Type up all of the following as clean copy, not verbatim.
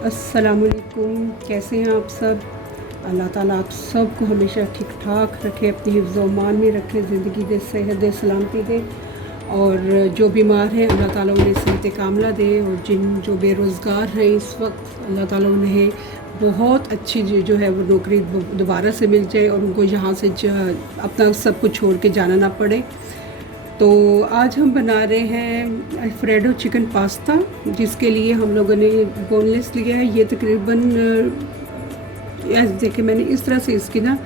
अस्सलामुअलैकुम। कैसे हैं आप सब? अल्लाह ताला आप सबको हमेशा ठीक ठाक रखे, अपनी हिफ्ज़ व अमान में रखे, ज़िंदगी दे, सेहत दे, सलामती दे। और जो बीमार हैं अल्लाह ताला उन्हें सेहत कामला दे। और जो बेरोज़गार हैं इस वक्त अल्लाह ताला उन्हें बहुत अच्छी जो है वो नौकरी दोबारा से मिल जाए और उनको यहाँ से अपना सब कुछ छोड़ के जाना ना पड़े। तो आज हम बना रहे हैं अल्फ्रेडो चिकन पास्ता, जिसके लिए हम लोगों ने बोनलेस लिया है। ये तकरीबन देखिए मैंने इस तरह से इसकी ना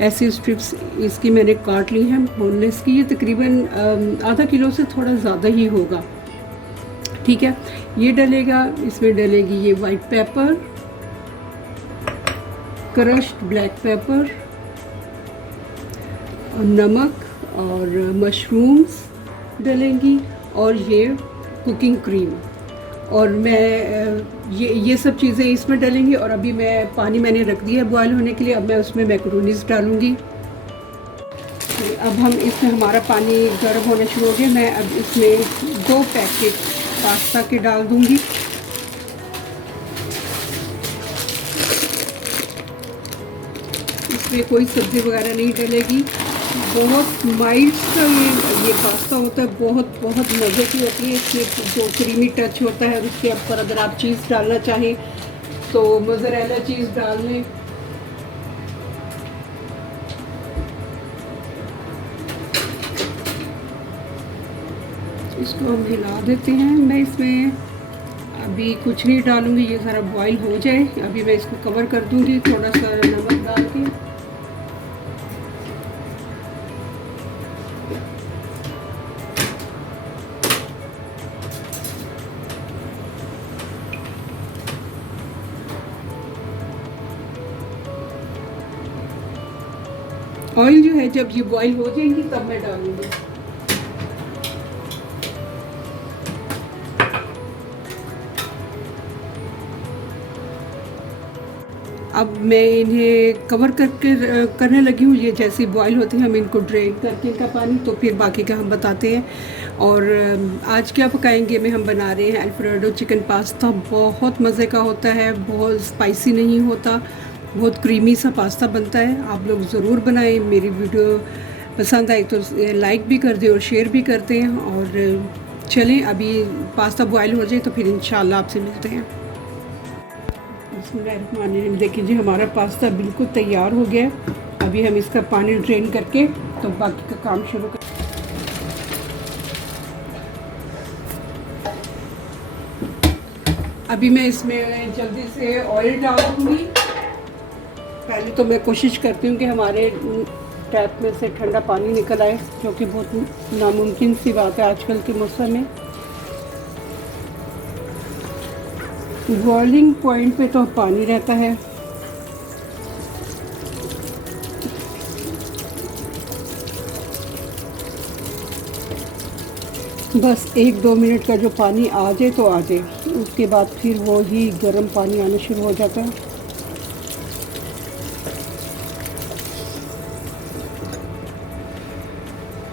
ऐसी स्ट्रिप्स इसकी मैंने काट ली हैं बोनलेस की। ये तकरीबन आधा किलो से थोड़ा ज़्यादा ही होगा। ठीक है, ये डलेगा, इसमें डलेगी ये white paper, crushed black pepper और नमक और मशरूम्स डलेंगी और ये कुकिंग क्रीम। और मैं ये सब चीज़ें इसमें डलेंगी। और अभी पानी मैंने रख दिया है बॉयल होने के लिए। अब मैं उसमें मैक्रोनीस डालूँगी। अब इसमें हमारा पानी गर्म होना शुरू हो गया। मैं अब इसमें 2 पैकेट पास्ता के डाल दूँगी। इसमें कोई सब्ज़ी वगैरह नहीं डलेगी। बहुत माइल्ड सा ये पास्ता होता है, बहुत बहुत मज़े की होती है। इसमें जो क्रीमी टच होता है, उसके ऊपर अगर आप चीज़ डालना चाहें तो मोज़रेला चीज़ डाल लें। इसको हम हिला देते हैं। मैं इसमें अभी कुछ नहीं डालूँगी, ये सारा बॉईल हो जाए। अभी मैं इसको कवर कर दूँगी थोड़ा सा नमक डाल के। ऑयल जो है जब ये बॉईल हो जाएंगी तब मैं डालूँगी। अब मैं इन्हें कवर करने लगी हूँ। ये जैसे बॉईल होती हैं हम इनको ड्रेन करके इनका पानी, तो फिर बाकी का हम बताते हैं। और आज क्या पकाएंगे हम बना रहे हैं अल्फ्रेडो चिकन पास्ता। बहुत मज़े का होता है, बहुत स्पाइसी नहीं होता, बहुत क्रीमी सा पास्ता बनता है। आप लोग ज़रूर बनाएं। मेरी वीडियो पसंद आई तो लाइक भी कर दें और शेयर भी करते हैं। और चलें अभी पास्ता बॉयल हो जाए तो फिर इंशाल्लाह आपसे मिलते हैं। बिस्मिल्लाहिर्रहमानिर्रहीम। देखिए जी हमारा पास्ता बिल्कुल तैयार हो गया। अभी हम इसका पानी ड्रेन करके तो बाकी का काम शुरू कर। अभी मैं इसमें जल्दी से ऑयल डाल दूँगी। पहले तो मैं कोशिश करती हूँ कि हमारे टैप में से ठंडा पानी निकल आए, जो कि बहुत नामुमकिन सी बात है आजकल के मौसम में। बॉइलिंग पॉइंट पे तो पानी रहता है। बस 1-2 मिनट का जो पानी आ जाए तो आ जाए, उसके बाद फिर वो ही गर्म पानी आना शुरू हो जाता है।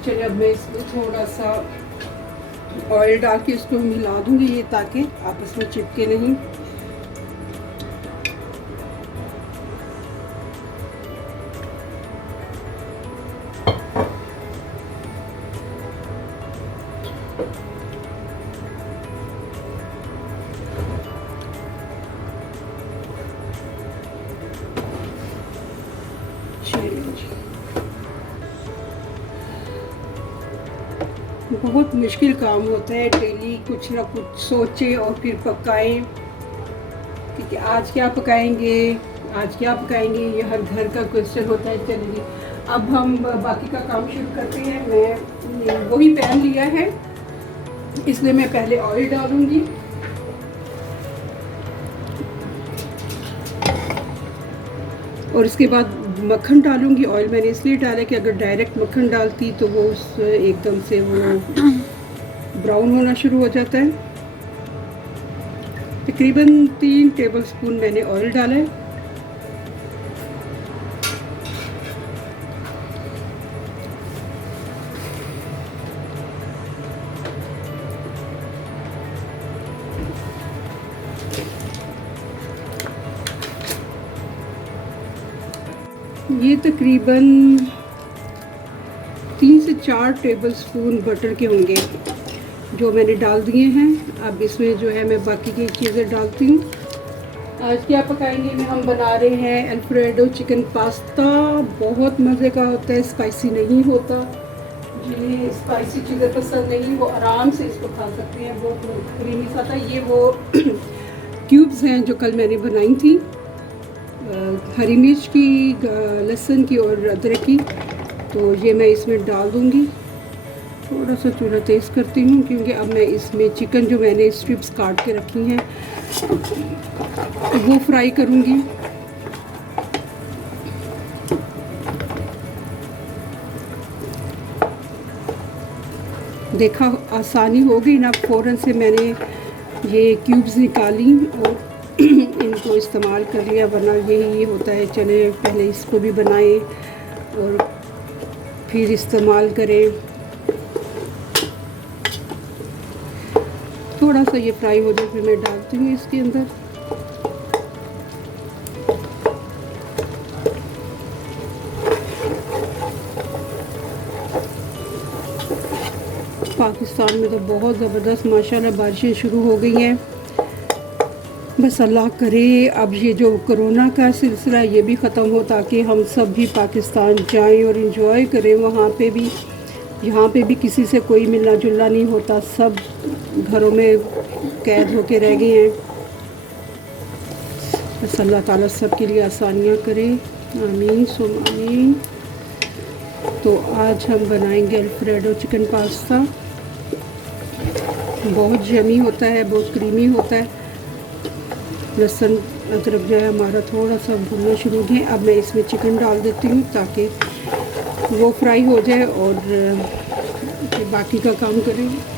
चलिए अब मैं इसमें थोड़ा सा ऑयल डाल के इसको मिला दूंगी, ये ताकि आपस में चिपके नहीं। बहुत मुश्किल काम होता है, डेली कुछ ना कुछ सोचें और फिर पकाएं कि आज क्या पकाएंगे, आज क्या पकाएंगे। ये हर घर का क्वेश्चन होता है। चलिए अब हम बाकी का काम शुरू करते हैं। मैं वही पैन लिया है, इसलिए मैं पहले ऑयल डालूंगी। और इसके बाद मक्खन डालूंगी। ऑयल मैंने इसलिए डाला कि अगर डायरेक्ट मक्खन डालती तो वो एकदम से वो ब्राउन होना शुरू हो जाता है। तकरीबन 3 टेबलस्पून मैंने ऑयल डाला है। ये तकरीबन 3 से 4 टेबल स्पून बटर के होंगे जो मैंने डाल दिए हैं। अब इसमें जो है मैं बाकी की चीज़ें डालती हूँ। आज क्या पकाएंगे में हम बना रहे हैं अल्फ्रेडो चिकन पास्ता। बहुत मज़े का होता है, स्पाइसी नहीं होता। जिन्हें स्पाइसी चीज़ें पसंद नहीं वो आराम से इसको खा सकते हैं, बहुत क्रीमी सा था। ये वो क्यूब्स हैं जो कल मैंने बनाई थी, हरी मिर्च की, लहसुन की और अदरक की। तो ये मैं इसमें डाल दूँगी। थोड़ा सा चूल्हा तेज़ करती हूँ क्योंकि अब मैं इसमें चिकन जो मैंने स्ट्रिप्स काट के रखी हैं वो फ्राई करूँगी। देखा आसानी हो गई ना, फ़ौरन से मैंने ये क्यूब्स निकाली और इनको इस्तेमाल कर लिया। वरना यही होता है, चले पहले इसको भी बनाएं और फिर इस्तेमाल करें। थोड़ा सा ये फ्राई हो जाए फिर मैं डालती हूँ इसके अंदर। पाकिस्तान में तो बहुत ज़बरदस्त माशाल्लाह बारिशें शुरू हो गई हैं। बस अल्लाह करे अब ये जो कोरोना का सिलसिला ये भी ख़त्म हो ताकि हम सब भी पाकिस्तान जाएं और इन्जॉय करें। वहाँ पे भी, यहाँ पे भी किसी से कोई मिलना जुलना नहीं होता, सब घरों में कैद होके रह गए हैं। बस अल्लाह ताला सब के लिए आसानियाँ करे, आमीन सुम आमीन। तो आज हम बनाएंगे अल्फ्रेडो चिकन पास्ता। बहुत यमी होता है, बहुत क्रीमी होता है। लहसुन अदरक जो है हमारा थोड़ा सा भुनना शुरू हो गया। अब मैं इसमें चिकन डाल देती हूँ ताकि वो फ्राई हो जाए और फिर बाकी का काम करेंगे।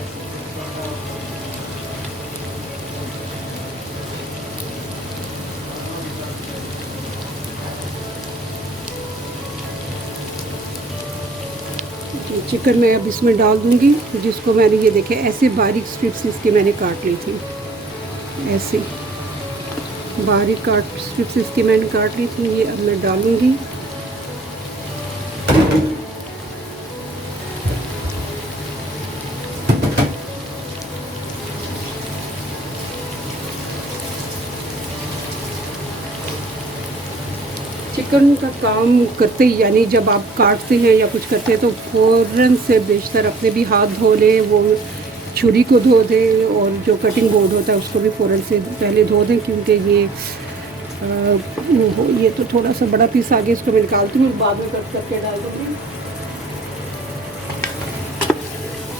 चिकन मैं अब इसमें डाल दूँगी, जिसको मैंने ये देखे ऐसे बारीक स्ट्रिप्स इसके मैंने काट ली थी। ऐसे बारीक स्ट्रिप्स इसके मैंने काट ली थी। ये अब मैं डालूँगी। चिकन का काम करते ही, यानी जब आप काटते हैं या कुछ करते हैं तो फ़ौरन से बेशतर अपने भी हाथ धो लें, वो छुरी को धो दें और जो कटिंग बोर्ड होता है उसको भी फ़ौरन से पहले धो दें। क्योंकि ये तो थोड़ा सा बड़ा पीस आगे, इसको मैं निकालती हूँ, बाद में कट करके डाल दूँगी।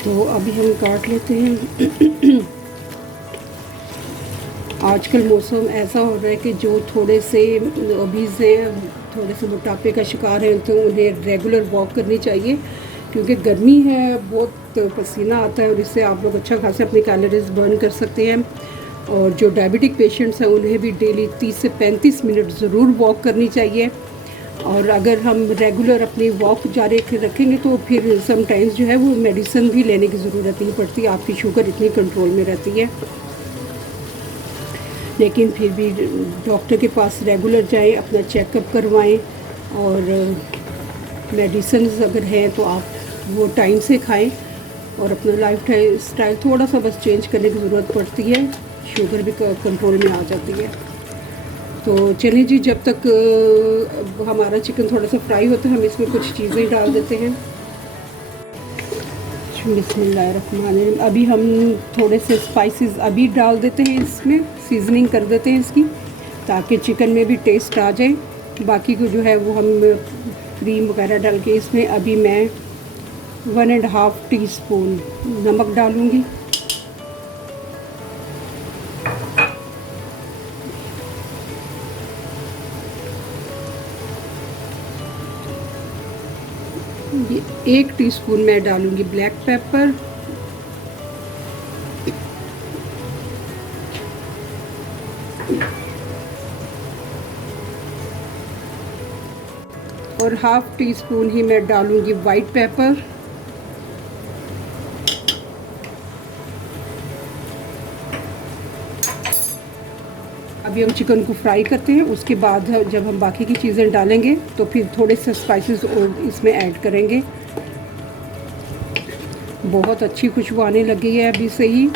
तो अभी हम काट लेते हैं। आजकल मौसम ऐसा हो रहा है कि जो थोड़े से अभी से थोड़े से मोटापे का शिकार हैं तो उन्हें रेगुलर वॉक करनी चाहिए। क्योंकि गर्मी है, बहुत पसीना आता है और इससे आप लोग अच्छा खासा अपनी कैलोरीज बर्न कर सकते हैं। और जो डायबिटिक पेशेंट्स हैं उन्हें भी डेली 30 से 35 मिनट ज़रूर वॉक करनी चाहिए। और अगर हम रेगुलर अपनी वॉक जारी रखेंगे तो फिर समटाइम्स जो है वो मेडिसिन भी लेने की ज़रूरत नहीं पड़ती। आपकी शुगर इतनी कंट्रोल में रहती है। लेकिन फिर भी डॉक्टर के पास रेगुलर जाएं, अपना चेकअप करवाएं और मेडिसिन अगर हैं तो आप वो टाइम से खाएं। और अपना लाइफ स्टाइल थोड़ा सा बस चेंज करने की ज़रूरत पड़ती है, शुगर भी कंट्रोल में आ जाती है। तो चलिए जी, जब तक हमारा चिकन थोड़ा सा फ्राई होता है हम इसमें कुछ चीज़ें डाल देते हैं। बिस्मिल्लाहिर्रहमानिर्रहीम। अभी हम थोड़े से स्पाइसेस अभी डाल देते हैं इसमें, सीजनिंग कर देते हैं इसकी ताकि चिकन में भी टेस्ट आ जाए। बाकी को जो है वो हम क्रीम वगैरह डाल के इसमें अभी मैं 1.5 टीस्पून नमक डालूँगी। ये 1 टीस्पून मैं डालूँगी ब्लैक पेपर। और हाफ़ टी स्पून ही मैं डालूँगी वाइट पेपर। अब अभी हम चिकन को फ्राई करते हैं, उसके बाद जब हम बाकी की चीज़ें डालेंगे तो फिर थोड़े से स्पाइसेस और इसमें ऐड करेंगे। बहुत अच्छी खुशबू आने लगी है अभी से ही।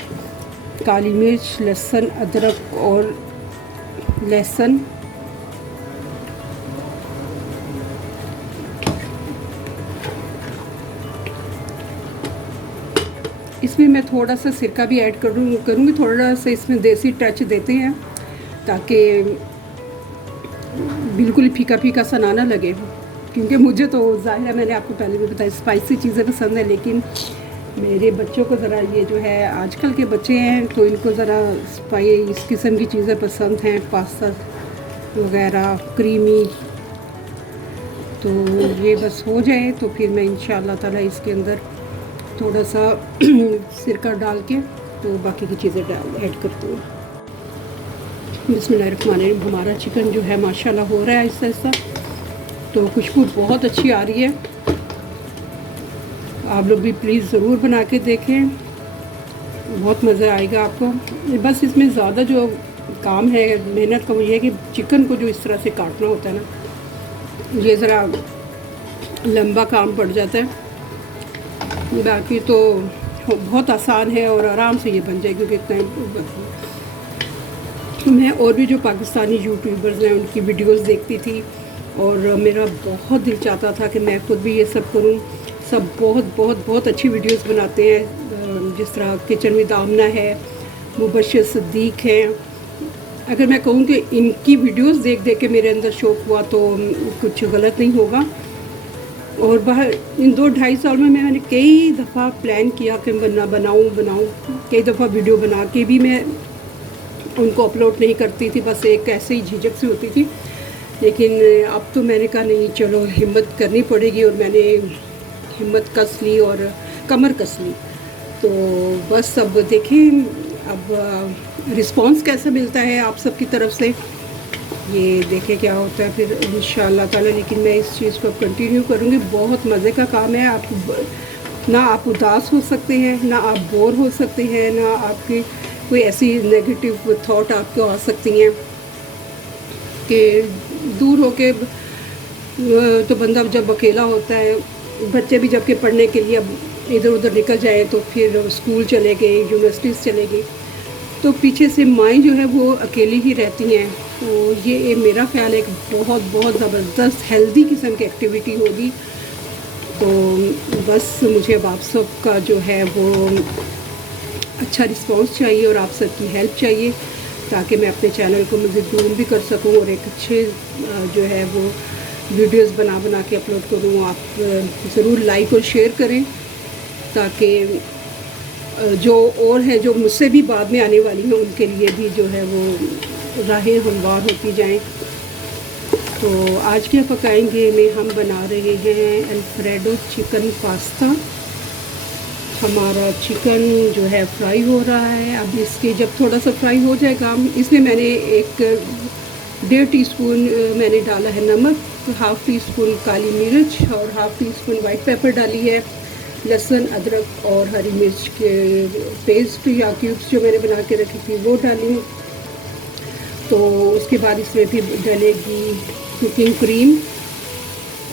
काली मिर्च, लहसुन, अदरक और लहसुन, इसमें मैं थोड़ा सा सिरका भी ऐड करूँगी। थोड़ा सा इसमें देसी टच देते हैं ताकि बिल्कुल ही फीका फीका सा ना लगे, क्योंकि मुझे तो ज़ाहिर है, मैंने आपको पहले भी बताया, स्पाइसी चीज़ें पसंद है, लेकिन मेरे बच्चों को ज़रा ये जो है आजकल के बच्चे हैं तो इनको ज़रा इस किस्म की चीज़ें पसंद हैं, पास्ता वगैरह क्रीमी। तो ये बस हो जाए तो फिर मैं इंशाअल्लाह ताला इसके अंदर थोड़ा सा सिरका डाल के तो बाकी की चीज़ें ऐड करती हूँ। बिस्मिल्लाहिर्रहमानिर्रहीम। हमारा चिकन जो है माशाल्लाह हो रहा है आहिस्ता आहिस्ता, तो खुशबू बहुत अच्छी आ रही है। आप लोग भी प्लीज़ ज़रूर बना के देखें, बहुत मज़ा आएगा आपको। बस इसमें ज़्यादा जो काम है, मेहनत का, वो ये है कि चिकन को जो इस तरह से काटना होता है ना, ये ज़रा लंबा काम पड़ जाता है। बाकी तो बहुत आसान है और आराम से ये बन जाएगी, क्योंकि इतना मैं और भी जो पाकिस्तानी यूट्यूबर्स हैं उनकी वीडियोस देखती थी और मेरा बहुत दिल चाहता था कि मैं खुद भी ये सब करूं। सब बहुत बहुत बहुत अच्छी वीडियोस बनाते हैं, जिस तरह किचन विद आमना है, मुबश्शिर सिद्दीक हैं। अगर मैं कहूँ कि इनकी वीडियोस देख देख के मेरे अंदर शौक़ हुआ तो कुछ गलत नहीं होगा। और बाहर इन 2-2.5 साल में मैंने कई दफ़ा प्लान किया कि बनाऊँ, कई दफ़ा वीडियो बना के भी मैं उनको अपलोड नहीं करती थी, बस एक ऐसे ही झिझक सी होती थी। लेकिन अब तो मैंने कहा नहीं, चलो हिम्मत करनी पड़ेगी, और मैंने हिम्मत कस ली और कमर कस ली। तो बस अब देखें अब रिस्पांस कैसा मिलता है आप सबकी तरफ से, ये देखें क्या होता है फिर इंशाअल्लाह ताला। लेकिन मैं इस चीज़ को कंटिन्यू करूँगी। बहुत मज़े का काम है। आप ना आप उदास हो सकते हैं, ना आप बोर हो सकते हैं, ना आपकी कोई ऐसी नेगेटिव थॉट आपको आ सकती हैं कि दूर होके तो बंदा जब अकेला होता है, बच्चे भी जबकि पढ़ने के लिए अब इधर उधर निकल जाए तो फिर स्कूल चले गए, यूनिवर्सिटीज़ चले गए, तो पीछे से माएँ जो है वो अकेली ही रहती हैं। तो ये मेरा ख्याल है कि बहुत बहुत ज़बरदस्त हेल्दी किस्म की एक्टिविटी होगी। तो बस मुझे अब आप सब का जो है वो अच्छा रिस्पांस चाहिए और आप सबकी हेल्प चाहिए, ताकि मैं अपने चैनल को मज़ीद ग्रूम भी कर सकूं और एक अच्छे जो है वो वीडियोस बना के अपलोड करूं। आप ज़रूर लाइक और शेयर करें, ताकि जो और है जो मुझसे भी बाद में आने वाली हैं उनके लिए भी जो है वो राहें हमवार होती जाएं। तो आज क्या पकाएंगे में हम बना रहे हैं अल्फ्रेडो चिकन पास्ता। हमारा चिकन जो है फ्राई हो रहा है। अब इसके जब थोड़ा सा फ्राई हो जाएगा, इसमें मैंने 1.5 टीस्पून मैंने डाला है नमक, 1/2 टीस्पून काली मिर्च और 1/2 टीस्पून वाइट पेपर डाली है। लहसुन, अदरक और हरी मिर्च के पेस्ट या क्यूब्स जो मैंने बना के रखी थी वो डाली। तो उसके बाद इसमें फिर डलेगी कुकिंग क्रीम,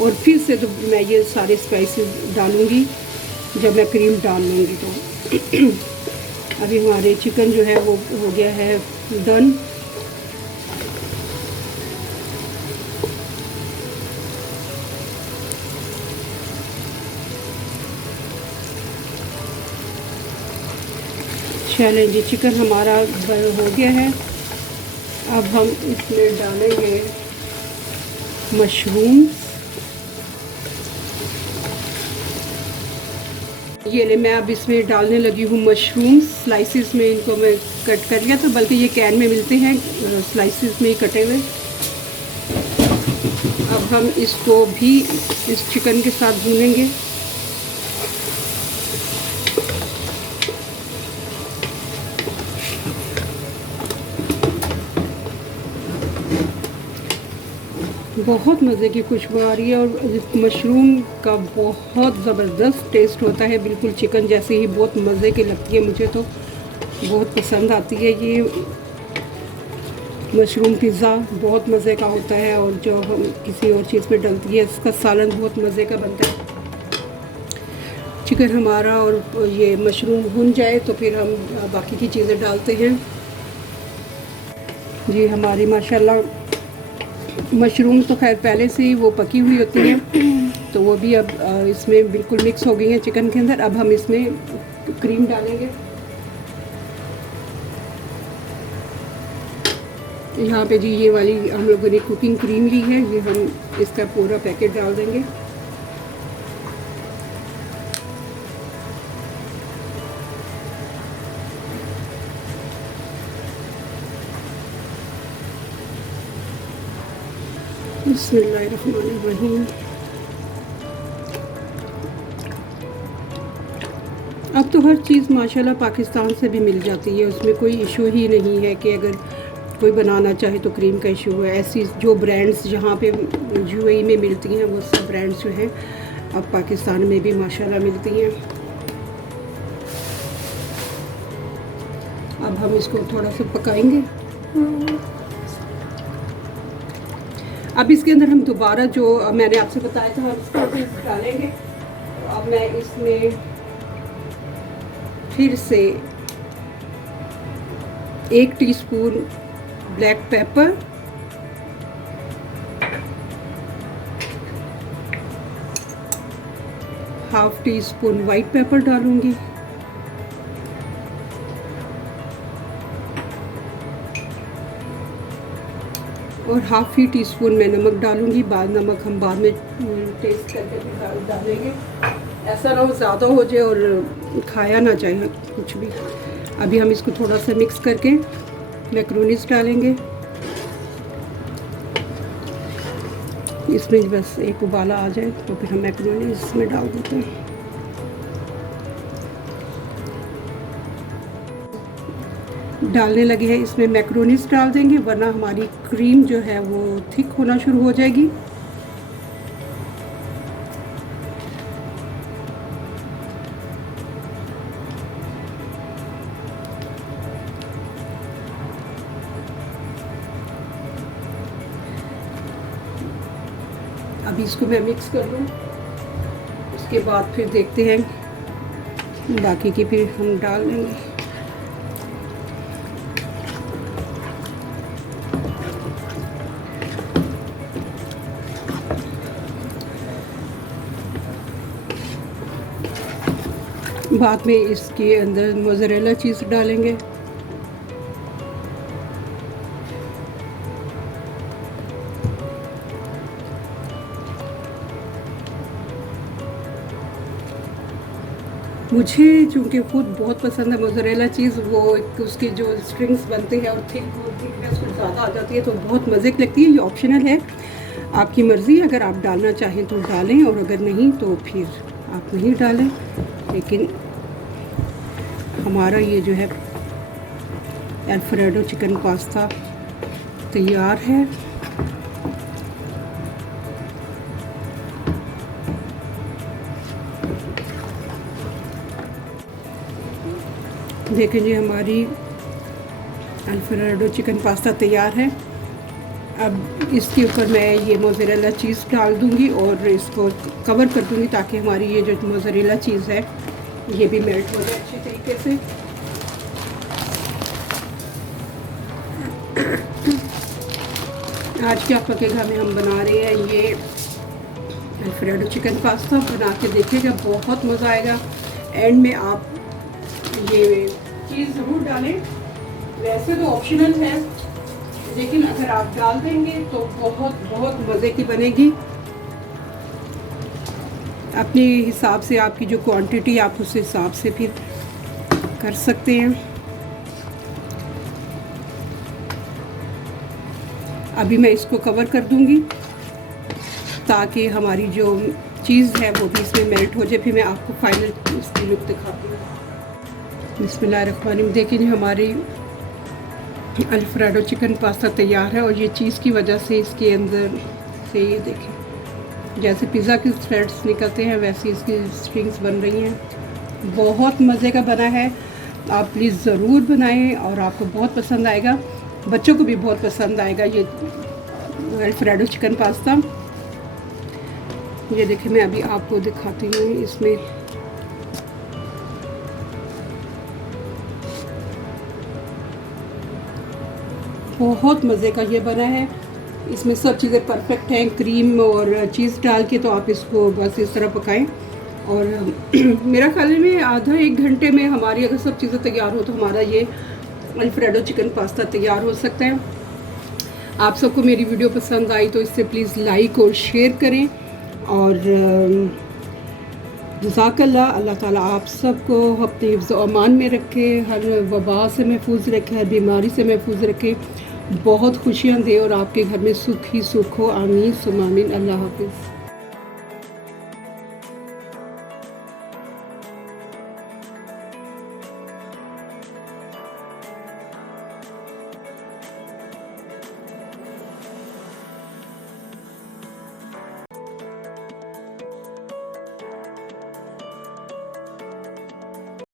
और फिर से तो मैं ये सारे स्पाइसेस डालूँगी जब मैं क्रीम डाल लूँगी। तो अभी हमारे चिकन जो है वो हो गया है डन। चलें जी, चिकन हमारा हो गया है। अब हम इसमें डालेंगे मशरूम्स। ये ले, मैं अब इसमें डालने लगी हूँ मशरूम्स। स्लाइसिस में इनको मैं कट कर लिया था, बल्कि ये कैन में मिलते हैं स्लाइसिस में ही कटे हुए। अब हम इसको भी इस चिकन के साथ भूनेंगे। बहुत मज़े की खुशबू आ रही है और मशरूम का बहुत ज़बरदस्त टेस्ट होता है, बिल्कुल चिकन जैसे ही, बहुत मज़े की लगती है। मुझे तो बहुत पसंद आती है ये। मशरूम पिज़्ज़ा बहुत मज़े का होता है, और जो हम किसी और चीज़ में डलती है, इसका सालन बहुत मज़े का बनता है। चिकन हमारा और ये मशरूम भुन जाए तो फिर हम बाकी की चीज़ें डालते हैं। जी हमारी माशाल्लाह मशरूम तो खैर पहले से ही वो पकी हुई होती है, तो वो भी अब इसमें बिल्कुल मिक्स हो गई है चिकन के अंदर। अब हम इसमें क्रीम डालेंगे। यहाँ पे जी ये वाली हम लोगों ने कुकिंग क्रीम ली है, ये हम इसका पूरा पैकेट डाल देंगे। बिस्मिल्लाहिर्रहमानिर्रहीम। अब तो हर चीज़ माशाल्लाह पाकिस्तान से भी मिल जाती है, उसमें कोई इशू ही नहीं है कि अगर कोई बनाना चाहे तो क्रीम का इशू है। ऐसी जो ब्रांड्स जहाँ पे यूएई में मिलती हैं वो सब ब्रांड्स जो हैं अब पाकिस्तान में भी माशाल्लाह मिलती हैं। अब हम इसको थोड़ा सा पकाएंगे। अब इसके अंदर हम दोबारा जो मैंने आपसे बताया था हम इसको डालेंगे। तो अब मैं इसमें फिर से 1 teaspoon black pepper, ½ teaspoon white paper डालूंगी, और ½ ही टीस्पून में नमक डालूंगी। नमक हम बाद में टेस्ट करके डालेंगे। ऐसा ना हो ज़्यादा हो जाए और खाया ना चाहिए कुछ भी। अभी हम इसको थोड़ा सा मिक्स करके मैक्रोनीस डालेंगे। इसमें बस एक उबाला आ जाए तो फिर हम मैक्रोनीस इसमें डाल देते हैं। डालने लगे हैं इसमें मैक्रोनीस डाल देंगे, वरना हमारी क्रीम जो है वो थिक होना शुरू हो जाएगी। अभी इसको मैं मिक्स कर लूँ, उसके बाद फिर देखते हैं बाकी की फिर हम डाल लेंगे। बाद में इसके अंदर मोज़रेला चीज़ डालेंगे। मुझे चूँकि खुद बहुत पसंद है मोज़रेला चीज़, वो उसके जो स्ट्रिंग्स बनते हैं और थिकनेस कुछ ज़्यादा आ जाती है तो बहुत मज़े की लगती है। ये ऑप्शनल है, आपकी मर्ज़ी, अगर आप डालना चाहें तो डालें और अगर नहीं तो फिर आप नहीं डालें। लेकिन हमारा ये जो है अल्फ्रेडो चिकन पास्ता तैयार है। देखें जी हमारी अल्फ्रेडो चिकन पास्ता तैयार है। अब इसके ऊपर मैं ये मोज़रेला चीज़ डाल दूंगी और इसको कवर कर दूंगी ताकि हमारी ये जो मोज़रेला चीज़ है ये भी मेल्ट हो जाए अच्छी तरीके से। आज क्या पकेगा में हम बना रहे हैं ये अल्फ्रेडो चिकन पास्ता। बना के देखिएगा, बहुत मज़ा आएगा। एंड में आप ये चीज़ ज़रूर डालें, वैसे तो ऑप्शनल है लेकिन अगर आप डाल देंगे तो बहुत बहुत मज़े की बनेगी। अपने हिसाब से आपकी जो क्वांटिटी आप उस हिसाब से फिर कर सकते हैं। अभी मैं इसको कवर कर दूंगी ताकि हमारी जो चीज़ है वो भी इसमें मेल्ट हो जाए, फिर मैं आपको फाइनल इसकी लुक दिखाती हूँ। बिस्मिल्लाहिर्रहमानिर्रहीम। देखिए हमारी अल्फ्रेडो चिकन पास्ता तैयार है और ये चीज़ की वजह से इसके अंदर से ये देखें जैसे पिज़्ज़ा की थ्रेड्स निकलते हैं वैसे इसकी स्ट्रिंग्स बन रही हैं। बहुत मज़े का बना है, आप प्लीज़ ज़रूर बनाएं और आपको बहुत पसंद आएगा। बच्चों को भी बहुत पसंद आएगा ये अल्फ्रेडो चिकन पास्ता। ये देखिए मैं अभी आपको दिखाती हूँ इसमें। बहुत मज़े का ये बना है, इसमें सब चीज़ें परफेक्ट हैं, क्रीम और चीज़ डाल के। तो आप इसको बस इस तरह पकाएं और मेरा ख्याल में आधा 1 घंटे में हमारी अगर सब चीज़ें तैयार हो तो हमारा ये अल्फ्रेडो चिकन पास्ता तैयार हो सकता है। आप सबको मेरी वीडियो पसंद आई तो इससे प्लीज़ लाइक और शेयर करें। और जज़ाकल्लाह, अल्लाह ताला आप सबको अपने हिफ्ज़ व अमान में रखे, हर वबा से महफूज रखे, हर बीमारी से महफूज रखे, बहुत खुशियाँ दे और आपके घर में सुख ही सुख हो। आमीन सुम्मा आमीन। अल्लाह हाफ़िज़।